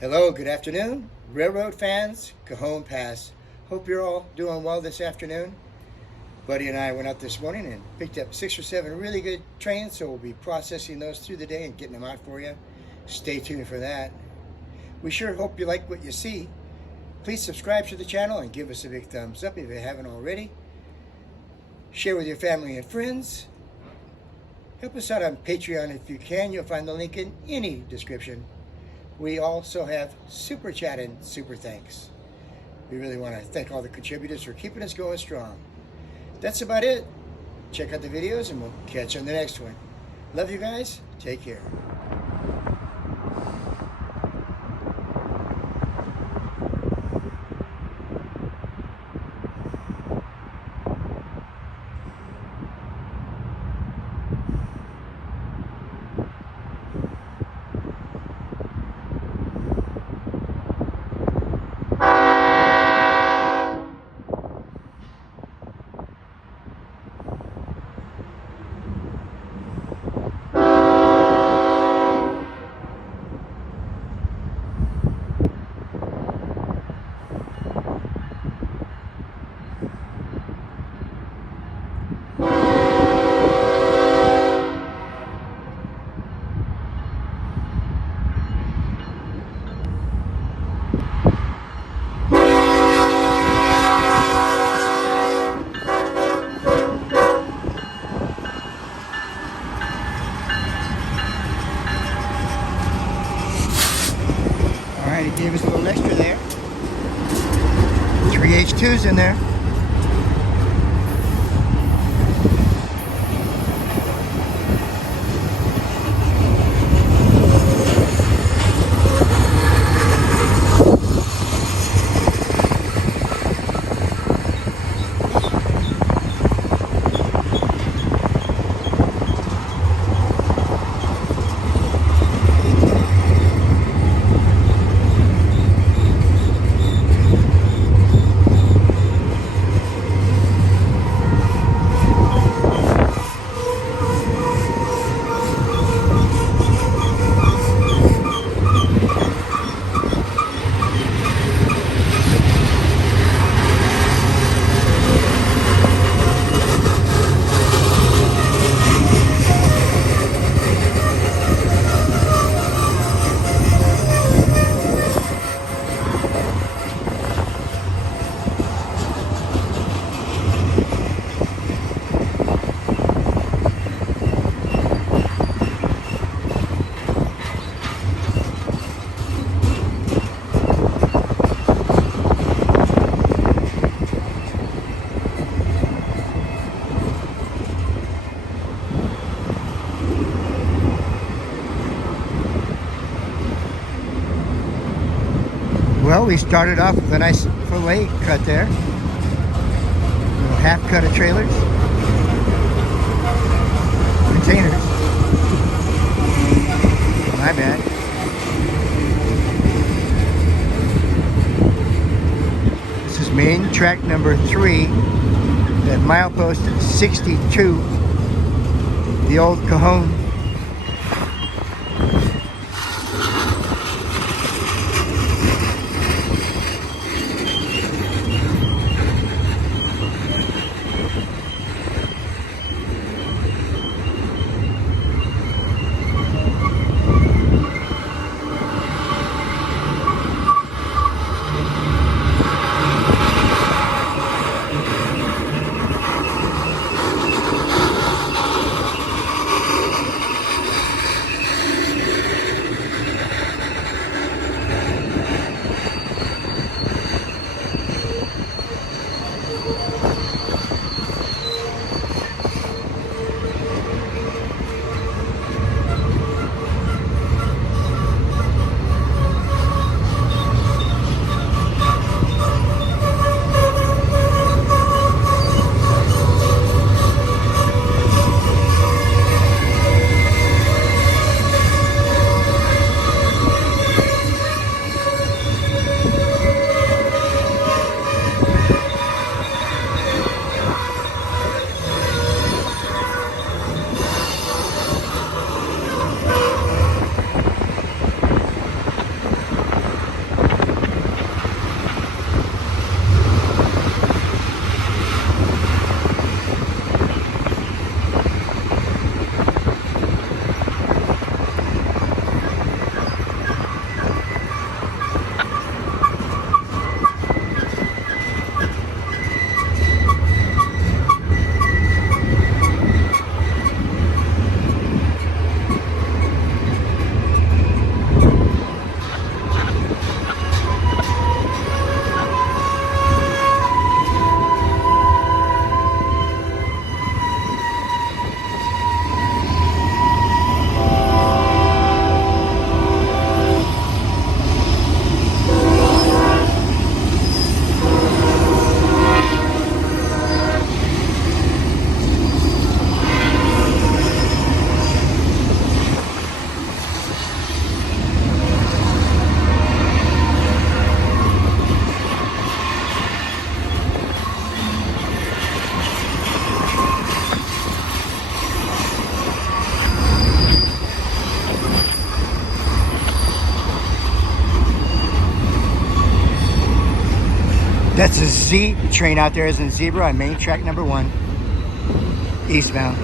Hello, good afternoon, railroad fans, Cajon Pass. Hope you're all doing well this afternoon. Buddy and I went out this morning and picked up 6 or 7 really good trains, so we'll be processing those through the day and getting them out for you. Stay tuned for that. We sure hope you like what you see. Please subscribe to the channel and give us a big thumbs up if you haven't already. Share with your family and friends. Help us out on Patreon if you can. You'll find the link in any description. We also have Super Chat and Super Thanks. We really want to thank all the contributors for keeping us going strong. That's about it. Check out the videos and we'll catch you on the next one. Love you guys. Take care. Alright, he gave us a little extra there. 3 H2s in there. Well, we started off with a nice fillet cut there. A half cut of trailers. Containers. My bad. This is main track number 3 at milepost 62, the old Cajon. That's a Z train out there, as in zebra, on main track number 1, eastbound.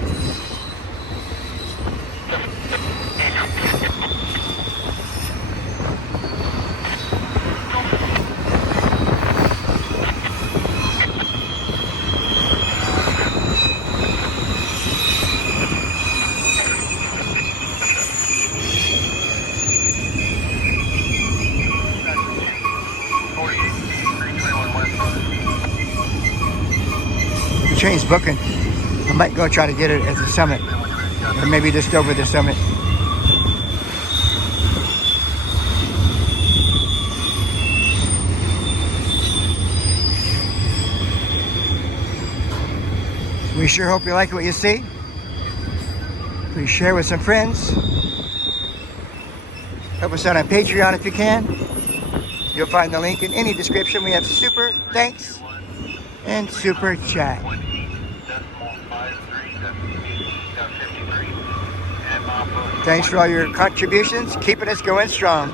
The train's booking. I might go try to get it at the summit, or maybe just over the summit. We sure hope you like what you see. Please share with some friends. Help us out on Patreon if you can. You'll find the link in any description. We have super thanks and super chat. Thanks for all your contributions, keeping us going strong.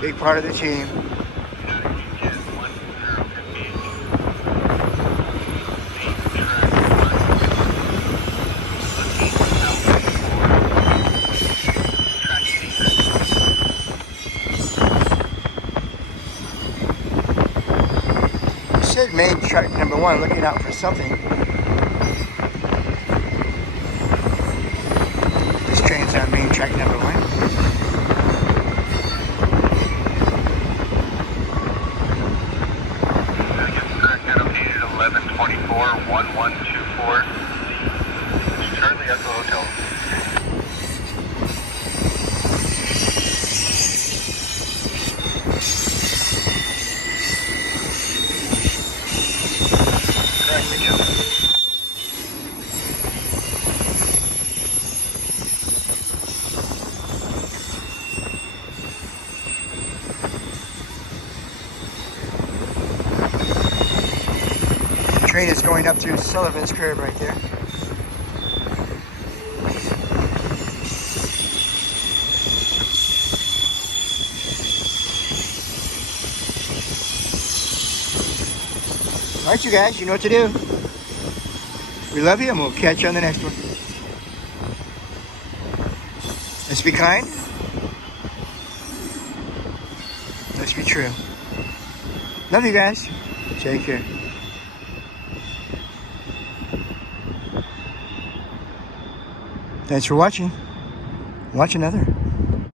Big part of the team. It said main track number 1, looking out for something. This train's on main track number 1. Located 1124 1124. Currently at the hotel. Train is going up through Sullivan's Curve right there. All right, you guys, you know what to do. We love you, and we'll catch you on the next one. Let's be kind. Let's be true. Love you guys. Take care. Thanks for watching. Watch another.